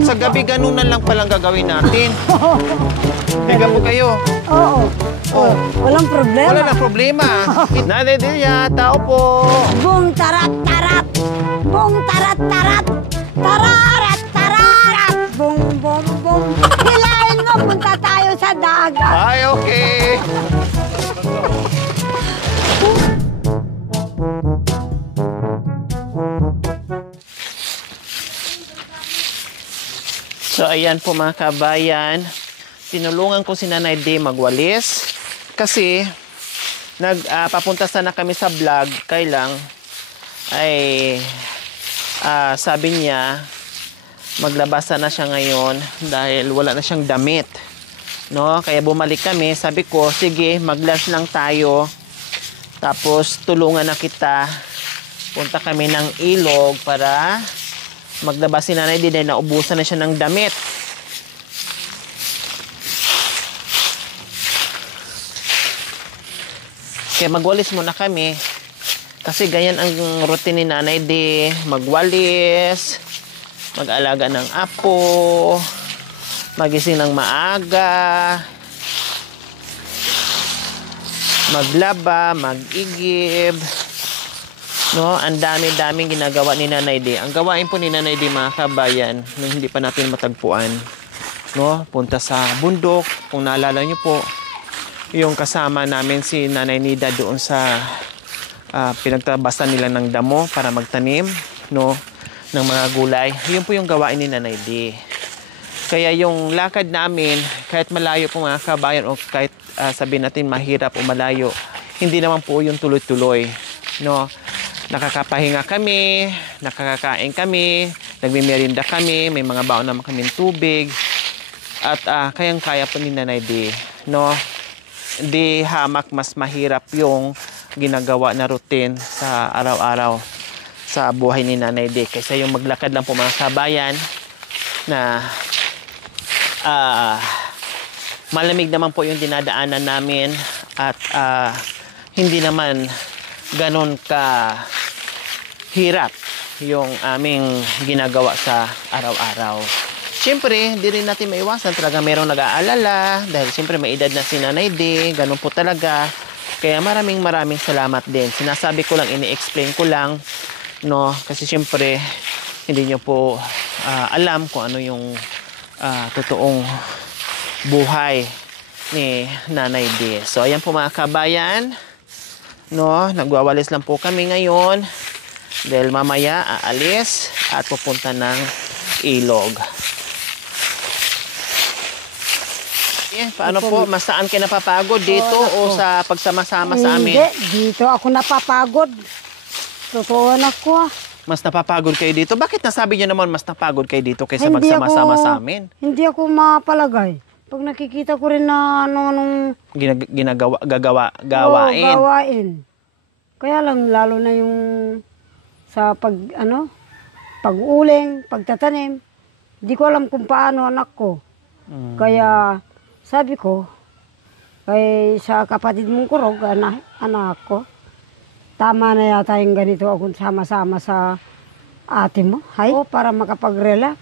Sa gabi, ganunan lang palang gagawin natin. Higa po kayo. Oo. Oh. Walang problema. Wala na problema. Nanay Delia, tao po. Bung tarat tarat. Bung tarat tarat. Tararat tararat. Bung bung bung. Hilahin mo, punta tayo sa dagat. Ay, okay. So, ayan po mga kabayan. Tinulungan ko si Nanay D magwalis. Kasi, papunta sana kami sa vlog. Kailang, ay, sabi niya, maglabasa na siya ngayon dahil wala na siyang damit. No? Kaya bumalik kami. Sabi ko, sige, mag-lunch lang tayo. Tapos, tulungan na kita. Punta kami ng ilog para maglabas si Nanay D dahil naubusan na siya ng damit. Kaya magwalis muna kami. Kasi ganyan ang routine ni Nanay D. Magwalis, mag-alaga ng apo, magising ng maaga, maglaba, mag-igib. No, ang dami-daming ginagawa ni Nanay D. Ang gawain po ni Nanay D, mga kabayan, na hindi pa natin matagpuan. No, punta sa bundok, kung naalala niyo po, yung kasama namin si Nanay Nida doon sa pinagtabasan nila ng damo para magtanim, no, ng mga gulay. Yun po yung gawain ni Nanay D. Kaya yung lakad namin, kahit malayo po mga kabayan o kahit sabihin natin mahirap o malayo, hindi naman po yung tuloy-tuloy, no. Nakakapahinga kami, nakakakain kami, nagmimerienda kami, may mga baon naman kaming tubig. At kayang-kaya po ni Nanay D, no? Di hamak mas mahirap yung ginagawa na routine sa araw-araw sa buhay ni Nanay D. Kaysa yung maglakad lang po mga kabayan na malamig naman po yung dinadaanan namin at hindi naman ganon ka hirap yung aming ginagawa sa araw-araw. Siyempre, hindi rin natin maiwasan. Talaga merong nag-aalala dahil siyempre may edad na si Nanay D. Ganon po talaga. Kaya maraming salamat din. Sinasabi ko lang, ini-explain ko lang, no? Kasi siyempre, hindi nyo po alam kung ano yung totoong buhay ni Nanay D. So, ayan po mga kabayan. No, nagwawalis lang po kami ngayon dahil mamaya aalis at pupunta ng ilog. Paano po? Mas saan kayo napapagod? Dito o sa pagsama-sama sa amin? Hindi, dito ako napapagod. Totoo na ko. Mas napapagod kayo dito? Bakit nasabi niyo naman mas napagod kayo dito kaysa magsama-sama sa amin? Hindi ako mapalagay. Pag nakikita ko rin na anong gawain. Kaya lang lalo na yung sa pag-uling, pagtatanim. Hindi ko alam kung paano anak ko. Kaya sabi ko, kay sa kapatid mong kurog, anak ko, tama na yata yung ganito ako sama-sama sa ate mo. Para makapag-relax.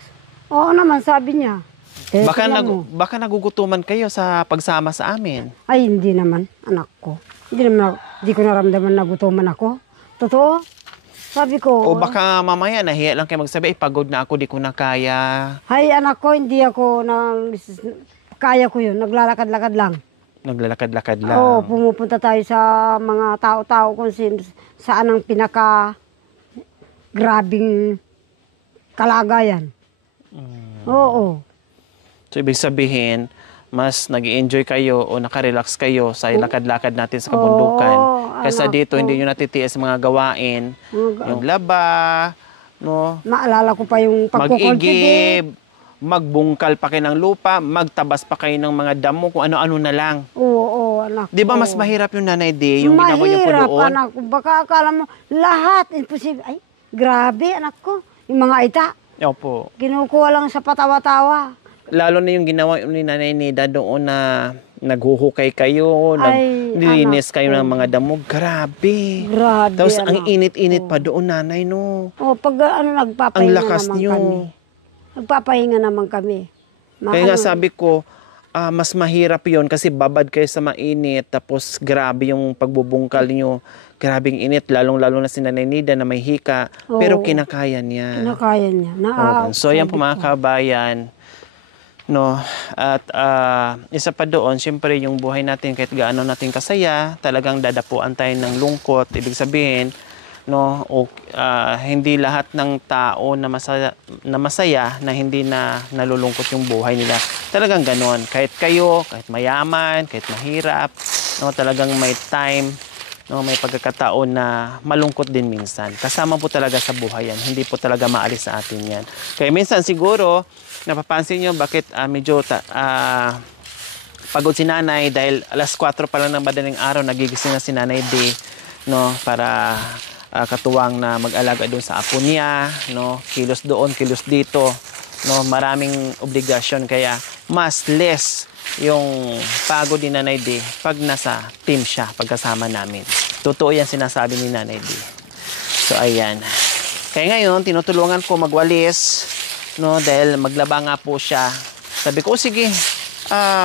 Oo naman, sabi niya. Baka nagugutuman kayo sa pagsama sa amin. Ay, hindi naman, anak ko. Hindi ko naramdaman na gutuman ako. Totoo. Sabi ko. O baka mamaya nahiya lang kayo magsabi, pagod na ako, di ko na kaya. Hay, anak ko, hindi ako kaya ko yun. Naglalakad-lakad lang. Naglalakad-lakad lang. Oo, pumupunta tayo sa mga tao-tao kung saan ang pinaka-grabing kalagayan. Oo. So, ibig sabihin, mas nag-i-enjoy kayo o nakarelax kayo sa lakad-lakad natin sa kabundukan. Kaysa dito, hindi nyo natitiis mga gawain. Yung laba, no? Maalala ko pa yung mag-igib, magbungkal pa kayo ng lupa, magtabas pa kayo ng mga damo, kung ano-ano na lang. Oo, anak. Di ba mas mahirap yung Nanay D, yung ginawa niyo po doon? Mahirap, anak. Baka akala mo, lahat, imposible. Ay, grabe, anak ko. Yung mga ita. Opo. Kinukuha lang sa patawa-tawa. Lalo na yung ginawa ni Nanay Nida doon na naghuhukay kayo, naglilinis kayo ng mga damo. Grabe. Grabe, Tapos ang init-init pa doon, Nanay, no? Pag nagpapahinga ang lakas naman niyo. kami. Nagpapahinga naman kami. Kaya nga sabi ko, mas mahirap yon kasi babad kayo sa mainit, tapos grabe yung pagbubungkal nyo. Grabing init, lalong-lalo na si Nanay Nida na may hika, pero Oo. kinakaya niya. Kinakaya niya. Oo. So yan po mga kabayan, no? At isa pa doon, siyempre yung buhay natin kahit gaano natin kasaya, talagang dadapuan tayo ng lungkot. Ibig sabihin, no, hindi lahat ng tao na masaya na hindi na nalulungkot yung buhay nila. Talagang ganon. Kahit kayo, kahit mayaman, kahit mahirap, no, talagang may time, no, may pagkakataon na malungkot din minsan. Kasama po talaga sa buhay yan. Hindi po talaga maalis sa atin yan. Kaya minsan siguro, napapansin nyo bakit medyo pagod si nanay dahil alas 4 pa lang ng madaling araw, nagigising na si Nanay D, no, para katuwang na mag-alaga doon sa apo niya, no, kilos doon, kilos dito, no, maraming obligasyon kaya mas less yung pagod ni Nanay D pag nasa team siya, pagkasama namin. Totoo yan sinasabi ni Nanay D. So ayan. Kaya ngayon tinutulungan ko magwalis, no, dahil maglaba nga po siya. Sabi ko, sige,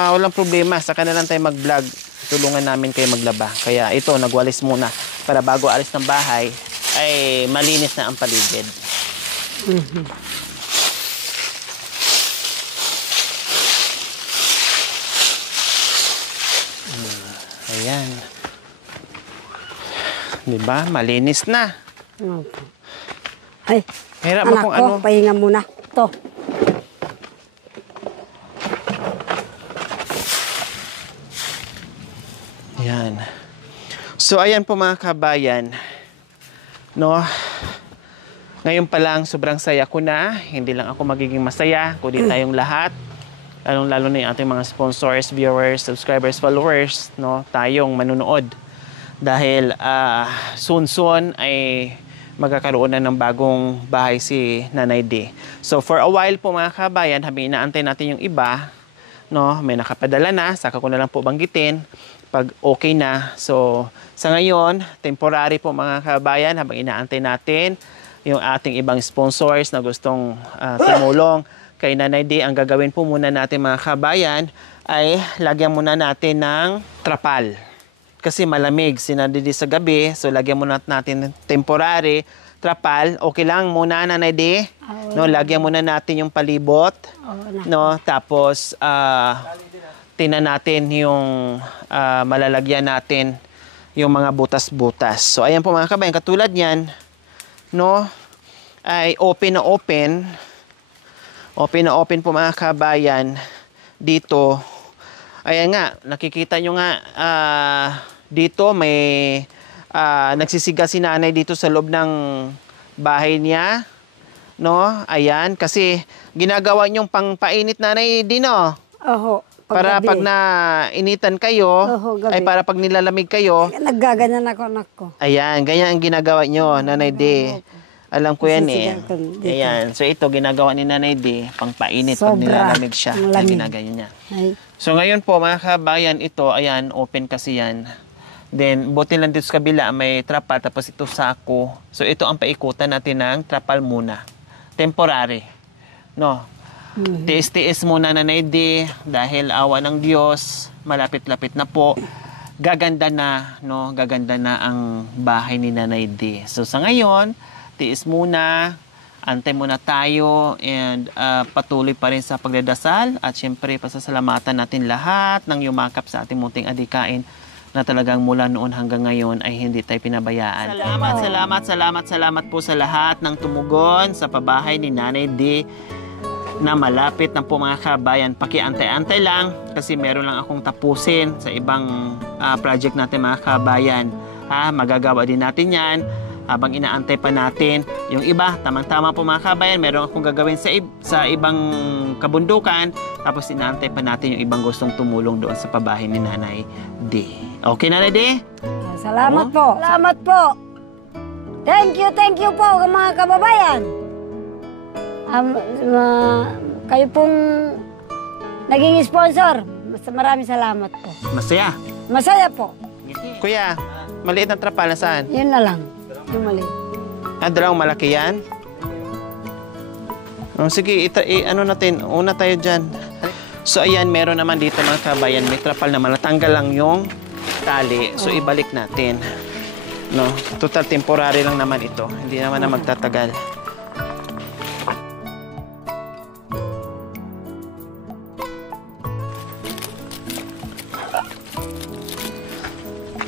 walang problema, saka na lang tayo mag-vlog. Tulungan namin kayo maglaba. Kaya ito, nagwalis muna para bago alis ng bahay ay malinis na ang paligid. Ayan. Diba? Malinis na. Opo. Ay, Hirap mo anak kung ko, ano. pahinga muna. To. Ayan. So, ayan po mga kabayan. No? Ngayon pa lang, sobrang saya ko na. Hindi lang ako magiging masaya, kundi tayong lahat. Lalong-lalo na yung ating mga sponsors, viewers, subscribers, followers, no? Tayong manunood. Dahil soon ay magkakaroon na ng bagong bahay si Nanay D. So for a while po mga kabayan, habang inaantay natin yung iba, no, may nakapadala na, saka ko na lang po banggitin pag okay na. So sa ngayon, temporary po mga kabayan, habang inaantay natin yung ating ibang sponsors na gustong tumulong kay Nanay D, ang gagawin po muna natin mga kabayan ay lagyan muna natin ng trapal. Kasi malamig si Nanay D sa gabi, so lagyan muna natin temporary trapal. Okay lang muna, Nanay D? No, lagyan muna natin yung palibot. No, tapos tingnan natin yung malalagyan natin yung mga butas-butas. So ayan po mga kabayan, katulad niyan, no, ay open na open. Open na open po mga kabayan dito. Ayan nga, nakikita nyo nga dito may nagsisiga si Nanay dito sa loob ng bahay niya. No? Ayan, kasi ginagawa nyong pangpainit Nanay Dino. Oho. Para pag nainitan kayo, ay para pag nilalamig kayo. Naggaganyan ako, anak ko. Ayan, ganyan ang ginagawa nyo, Nanay D. Alam ko yan eh. Ayan, so ito ginagawa ni Nanay D, pangpainit pag nilalamig siya. Ang ginagawa niya. Ay. So ngayon po mga kabayan, ito, ayan, open kasi yan. Then, buti lang dito sa kabila, may trapal, tapos ito sako. So ito ang paikutan natin ng trapal muna. Temporary. No? Tiis-tiis muna Nanay D, dahil awa ng Diyos, malapit-lapit na po. Gaganda na, no? Gaganda na ang bahay ni Nanay D. So sa ngayon, tiis muna, antay muna tayo, and patuloy pa rin sa pagdadasal. At syempre, pasasalamatan natin lahat ng yumakap sa ating munting adikain na talagang mula noon hanggang ngayon ay hindi tayo pinabayaan. Salamat po sa lahat ng tumugon sa pabahay ni Nanay D na malapit na po mga kabayan. Pakiantay-antay lang kasi meron lang akong tapusin sa ibang project natin mga kabayan. Magagawa din natin yan habang inaantay pa natin yung iba. Tamang-tama po mga kabayan, meron akong gagawin sa ibang kabundukan, tapos inaantay pa natin yung ibang gustong tumulong doon sa pabahay ni Nanay D. Okay, Nanay D? Salamat po. Salamat po. Thank you po mga kababayan. Kayo pong naging sponsor. Maraming salamat po. Masaya. Masaya po. Kuya, maliit na trapal na saan? Yun na lang. Yung mali. Dalawang malaki yan? Oh, sige, ano natin, una tayo dyan. So ayan, meron naman dito mga kabayan, may trapal naman. Natanggal lang yung tali. So ibalik natin. No, total temporary lang naman ito. Hindi naman na magtatagal.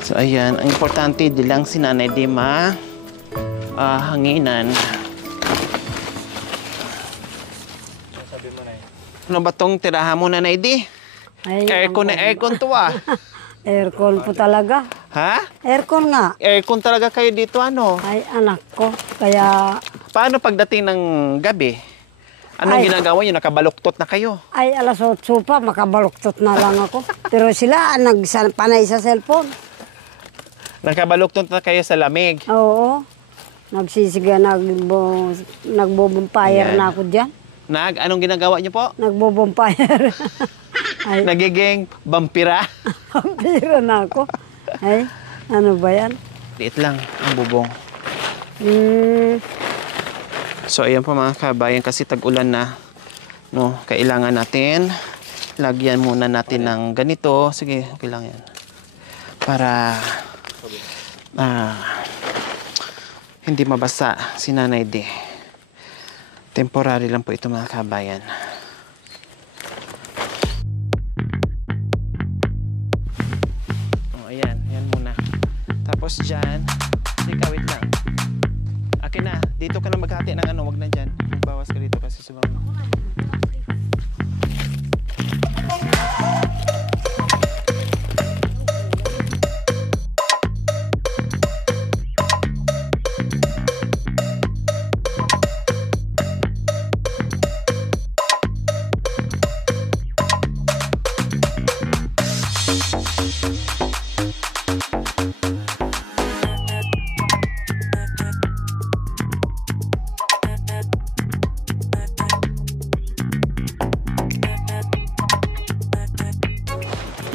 So ayan, ang importante di lang si Nanay di hanginan. Ano ba tong tirahan mo, Nanay di? Ay, Aircon na aircon to ah. aircon po talaga. Ha? Aircon nga. Aircon talaga kayo dito ano? Ay, anak ko. Kaya, Paano pagdating ng gabi? Anong ginagawa niyo? Nakabaluktot na kayo? ay alas 8 pa, makabaluktot na lang ako. Pero sila, panay sa cellphone. Nakabaluktot na kayo sa lamig? Oo. Nagsisiga, nagbo-bonfire Ayan. na ako dyan. Anong ginagawa niyo po? Nagbo-bonfire. Ay, Nagiging vampira? vampiro na ako. Ay, ano ba yan? Liit lang ang bubong. Hmm, So ayan po mga kabayan, kasi tag-ulan na, no, kailangan natin lagyan muna natin ng ganito. Sige, okay lang yan. Para hindi mabasa si Nanay D. Temporary lang po ito mga kabayan. Oh, ayan, yan muna. Tapos dyan, wait lang. Akin na, dito ka na maghati ng ano, wag na dyan. Magbawas ka dito kasi subang.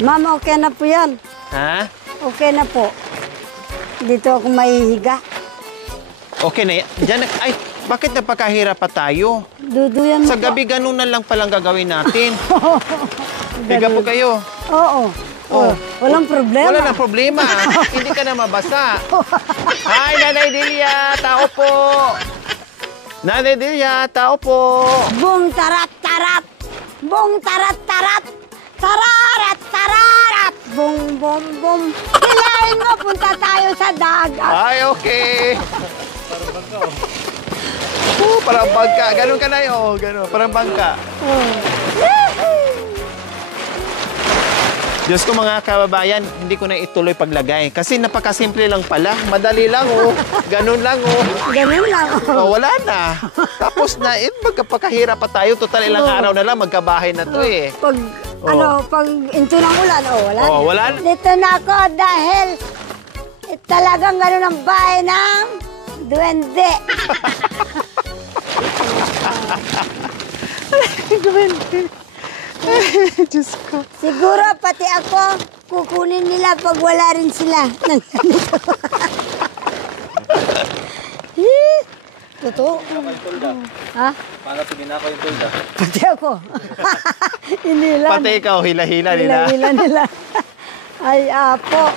Ma'am, okay na po yan. Ha? Okay na po. Dito ako mahihiga. Okay na yan. Diyan, ay, bakit napakahirap pa tayo? Duduyan mo Sa po. gabi, ganun na lang palang gagawin natin. Higa po kayo. Oo. Oh. Walang problema. Wala na problema. Hindi ka na mabasa. Hi, Nanay Delia. Tao po. Nanay Delia, tao po. Bong tarat-tarat! Bong tarat-tarat! Tararat! Tararat! Bong bom bom! Hilahin mo, punta tayo sa dagat! Ay, okay. Parang bangka. Ganun ka na yun. Ganun. Parang bangka. Diyos ko mga kababayan, hindi ko na ituloy paglagay. Kasi napakasimple lang pala. Madali lang, oh. Ganun lang, oh. Ganun lang. Oh, wala na. Tapos na, magkapakahirap pa tayo. Total, ilang araw na lang, magkabahay na to, eh. Pag, pag into ng ulan, wala Oh, na. wala na. Dito na ako dahil talagang ganun ang bahay ng duwende. Diyos ko. Siguro pati ako, kukunin nila pag wala rin sila. Totoo? Ha? Paano tingin ako yung tulda? Pati ako. Inilan. Pati ikaw, hila-hila nila. Hila nila. Ay, apo.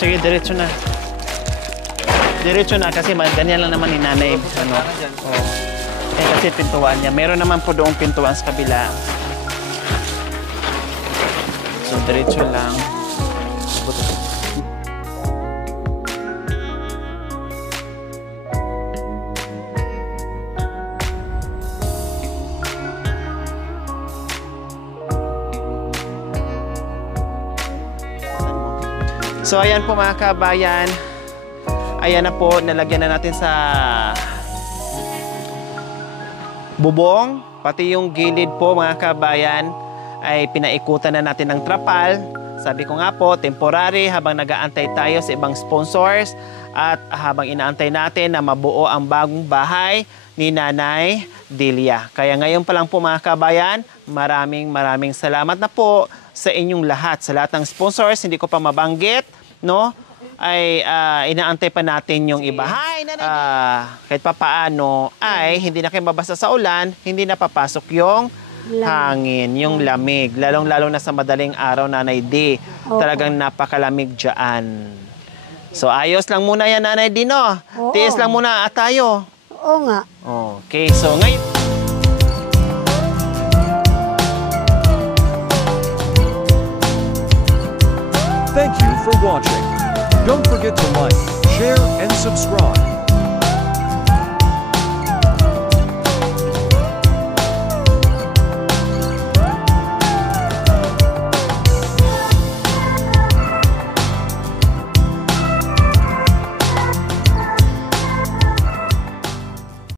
Sige, diretso na. Diretso na kasi ganyan lang naman ni Nanay. Ano? Oh. Eh, kasi pintuan niya. Meron naman po doong pintuan sa kabila. So, diretso lang. So, ayan po mga kabayan. Ayan na po, nalagyan na natin sa bubong, pati yung gilid po mga kabayan ay pinaikutan na natin ng trapal. Sabi ko nga po, temporary habang nag-aantay tayo sa ibang sponsors at habang inaantay natin na mabuo ang bagong bahay ni Nanay Delia. Kaya ngayon pa lang po mga kabayan, maraming salamat na po sa inyong lahat. Sa lahat ng sponsors, hindi ko pa mabanggit, no? Ay inaantay pa natin yung iba. Kahit pa paano ay hindi na kayo mabasa sa ulan, hindi na papasok yung hangin, yung lamig. Lalong-lalo na sa madaling araw, Nanay D. Talagang napakalamig dyan. So, ayos lang muna yan, Nanay D, no? Oo. Tiis lang muna at tayo. Oo nga. Okay, so ngayon... Thank you for watching. Don't forget to like, share, and subscribe.